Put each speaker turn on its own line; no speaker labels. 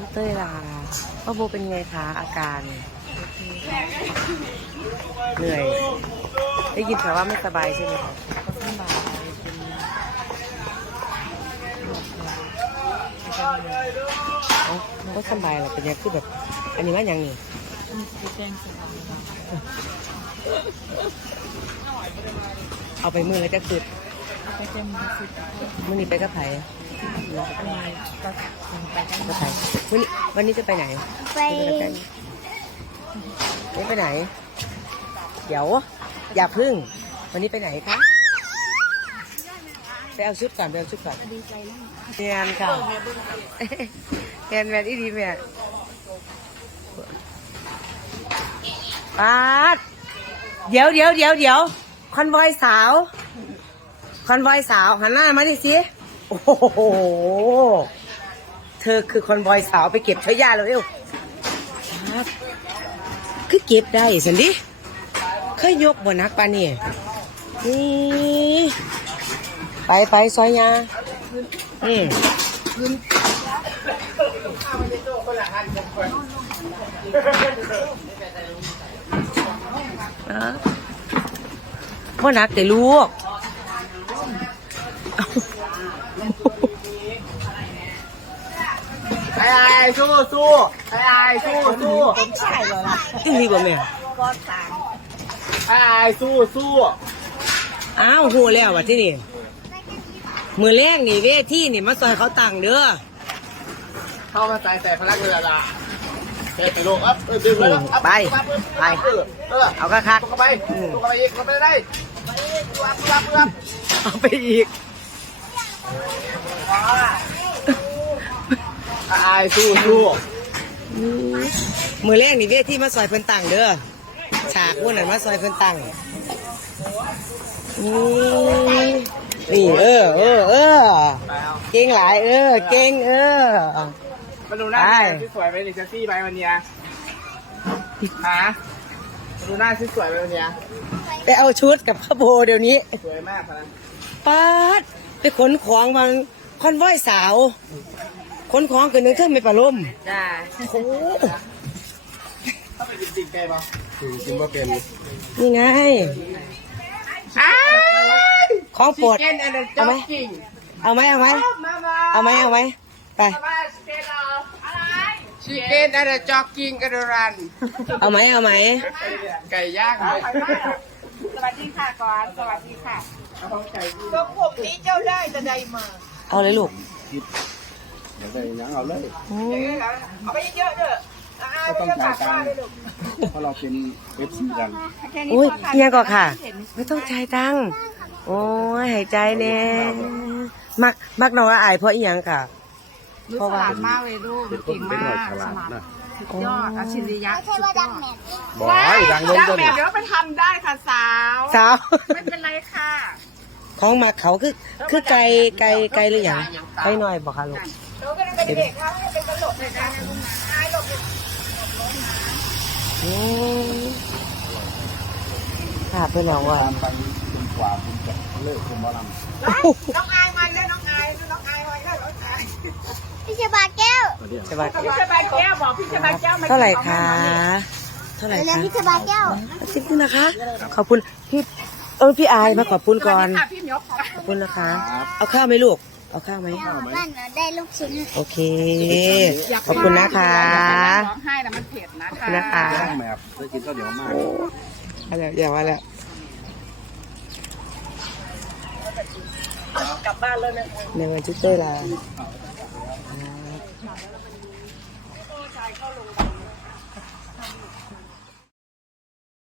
เต้ยลาพ่อโบเป็นไงคะอาการเหนื่อยได้ยินข่าวว่าไม่สบายใช่ไหมคะ
ก็สบายเป็น
ก็สบายแหละเป็นยังคือแบบอันนี้ว่ายังนี่
แจ้งสบาย
เอาไปมือแล้วจะคือ
ไปแจ้งมือสิ
มื่อนี้ไปกับไผ่
ก็ไปกัน
กับไผ่วันนี้จะไปไหน
ไป
ไม่ไปไหนเดี๋ยวอย่าพึ่งวันนี้ไปไหนคะไปเอาชุดก่อนไปเอาชุดก่อนแมนค่ะแมนอีดีแม่ปาดเดี๋ยวคอนวอยสาวหันหน้ามาดิสิโอ้โหเธอคือคอนวอยสาวไปเก็บเชื้อยาเร็วคือเก็บได้สิดิเคยยกบนนักปานี่นี่ไปซอยยาว่านักแต่ลูก
ไอ้สู้ไอ้สู้
เป็นชายเหรอล่ะ
ตึ้งดีกว่าแม่
ก็ตาม
ไอ้สู้
อ้าวหัวแล้วว่ะที่นี่มือแรกนี่เวทีนี่มาซอยเขาตังเด้อ
เข้ามาใส่พลังเรือละไปลงอัพดึงเลย
ไปเอาคัก
เข้าไปอีกเข้าไปได้
เอาไปอีก
ไอ้สู้
มือแรกนี่เวทีมาซอยเพิ่นตังเด้อฉากพวกนั้นมาซอยเพิ่นตังนี่เก่งหลายเก่ง
มาดูหน้าที่สวยไปดิเซ็กซี่ไปวันนี้ฮะดูหน้าที่สวยไปวันนี้
ไปเอาชุดกับพระโบเดี๋ยวนี้
สวยมากนะ
ป๊าดไปขนของมาคอนวอยสาวขนของกันนึงเท่าไม่ปลาล่ม
จ้า
โอ้
ถ้าไปจริงๆไกลป่ะจริงว่าเป็น
นี่ไงของโปรดเอาไหมไป
ชิคเก้นอะไรจ็อกกิ้งกระโดดรัน
เอาไหม
ไก่ย่าง
สวัสดีค่ะก่อนสวัสดีค่ะตรงผมนี้เจ้าได้จะได้มา
เอาเลยลูก
เดี๋ยวได้ยังเอาเลย
เอาไปเยอะๆเด้อ
ก็ต้องจ่ายตังค์เพราะเราเป็นFCกัน
อุ้ยเพียงก่อนค่ะไม่ต้องจ่ายตังค์โอ้ยหายใจแน่มักน้อยอายเพราะอีหยังค่ะ
เพราะว่ามากเลยลูกเก่งมากฉลาดยอดอัจฉริยะสุดยอด
บอยดังลงตัว
เดี๋ยวไปทำได้ค่ะสาวไม่เป็นไรค่ะ
ของมาเขาคือไกลหรือยังไปหน่อยบอกค่ะลูก
เด็กเขาเป็นตลกเลยนะ
ค่ะเพื่อนบอกว่า
ไปจนกว่าคุณจะเลิกคุณหมอลำ
น้องอายมาเลยน้องอายมาเลยพี่ชบาแก้ว
พี่ชบาแ
ก้วบอกพี่ชบาแก้ว
เท่าไหร่คะ
พี่ชบาแก้ว
ขอบคุณนะคะขอบคุณพี่อายมาขอบคุณก่อนขอบคุณนะคะเอาข้าวไหมลูกเอาข้าวไหม
บ้านได้ลูกชิ้น
โอเคขอบคุณนะคะ
ร้องไห้แต่มันเผ็ดนะคะ
ขอบคุณนะคะ
แบบได้กินข้าวเหนียวมาก
อะไรอย่าว่าแล้ว
กลับบ้านแล้วเนี่ย
ในวันชุดเต้ยลา